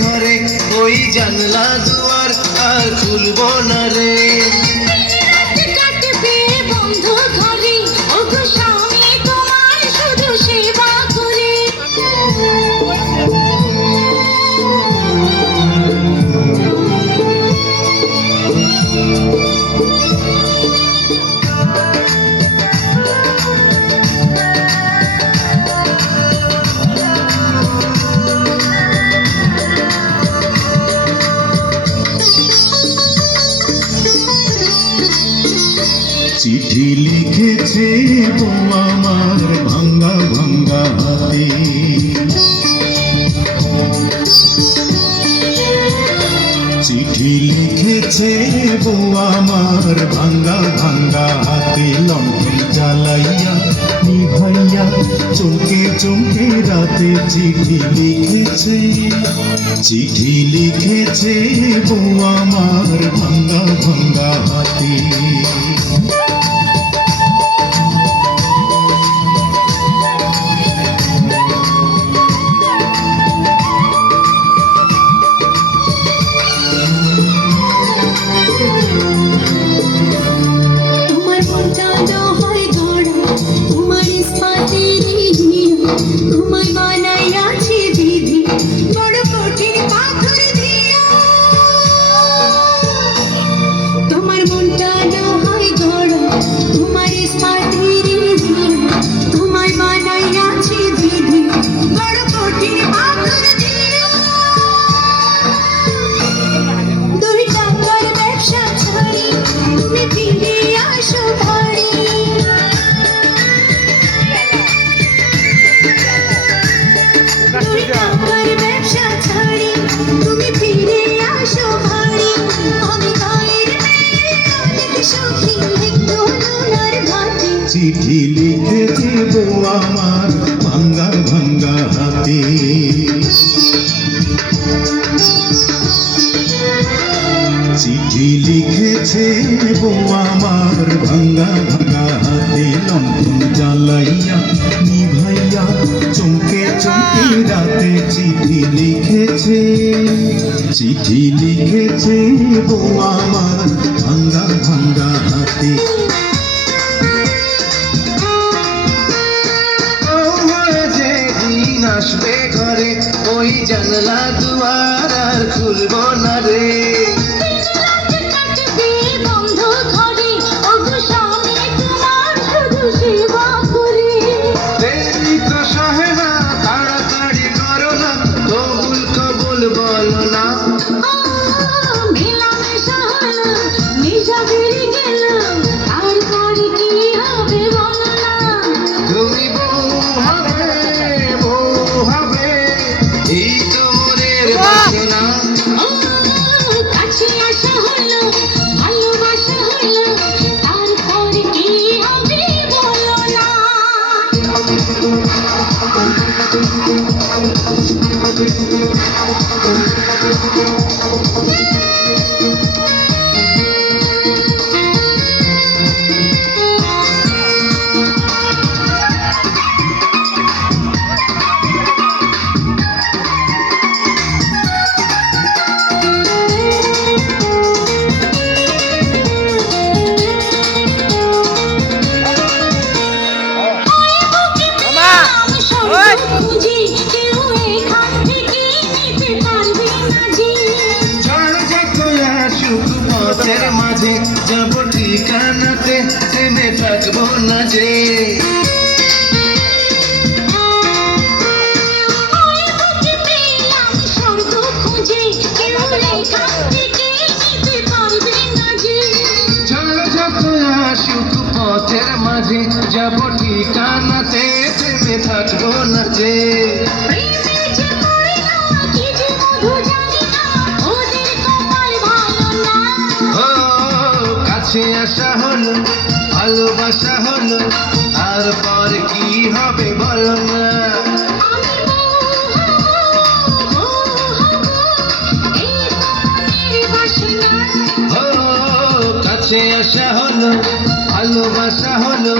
ঘরে ওই জানলা দুয়ার আর খুলবো না রে। চিঠি লিখেছে বউ আমার ভাঙ্গা ভাঙ্গা হাতে, চিঠি লিখেছে বউ আমার ভাঙ্গা ভাঙ্গা হাতে। লণ্ঠন জ্বালাইয়া নিভাইয়া চমকে চমকে রাতে চিঠি লিখেছে, চিঠি লিখেছে বউ আমার ভাঙ্গা ভাঙ্গা হাতে। চিঠি লিখেছে বউ আমার ভাঙ্গা ভাঙ্গা হাতে, চিঠি লিখেছে বউ আমার ভাঙ্গা ভাঙ্গা হাতে। লণ্ঠন জ্বালাইয়া নিভাইয়া চমকে চমকে রাতে চিঠি লিখেছে, চিঠি লিখেছে বউ আমার ভাঙ্গা ভাঙ্গা হাতে। আসবে ঘরে ওই জানলা দুয়ার আর খুলবো না রে। দেরি তো সহে না, তাড়াতাড়ি করো না, কবুল কবুল বলো না। তুমি বউ হবে, বউ হবে, এই তো মনের বাসনা। কাছে আসা হলো, ভালোবাসা হলো, তারপর কি হবে বলো না। পথের মাঝে যাব ঠিকানাতে, থেমে থাকবো না যে। ঝড় যত আসুক পথের মাঝে যাব ঠিকানাতে, থেমে থাকবো না যে। কাছে আসা হলো, ভালোবাসা হলো, তারপর কি হবে বলো না। কাছে আসা হলো, ভালোবাসা হলো,